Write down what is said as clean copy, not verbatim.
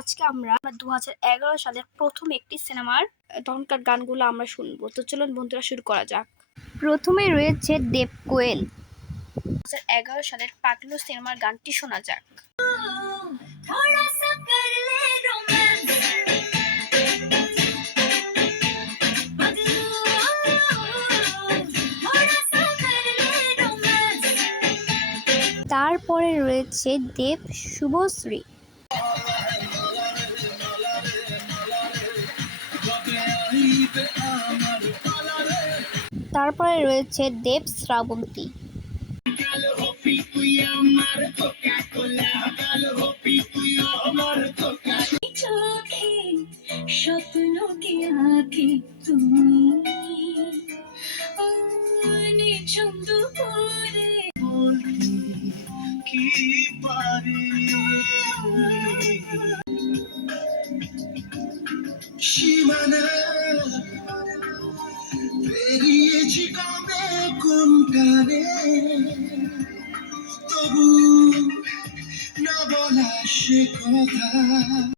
আজকে আমরা 2011 সালের প্রথম একটি সিনেমার তখনকার গানগুলো আমরা শুনবো। তো চলুন বন্ধুরা শুরু করা যাক। প্রথমে রয়েছে দেব কোয়েল 2011 সালের পাগলু সিনেমার গানটি শোনা যাক। তারপরে রয়েছে দেব শুভশ্রী, তারপরে রয়েছে দেব শ্রাবন্তী, সীমানা পেরিয়েছি কবে কোনটারে, তবু না বলা সে কথা।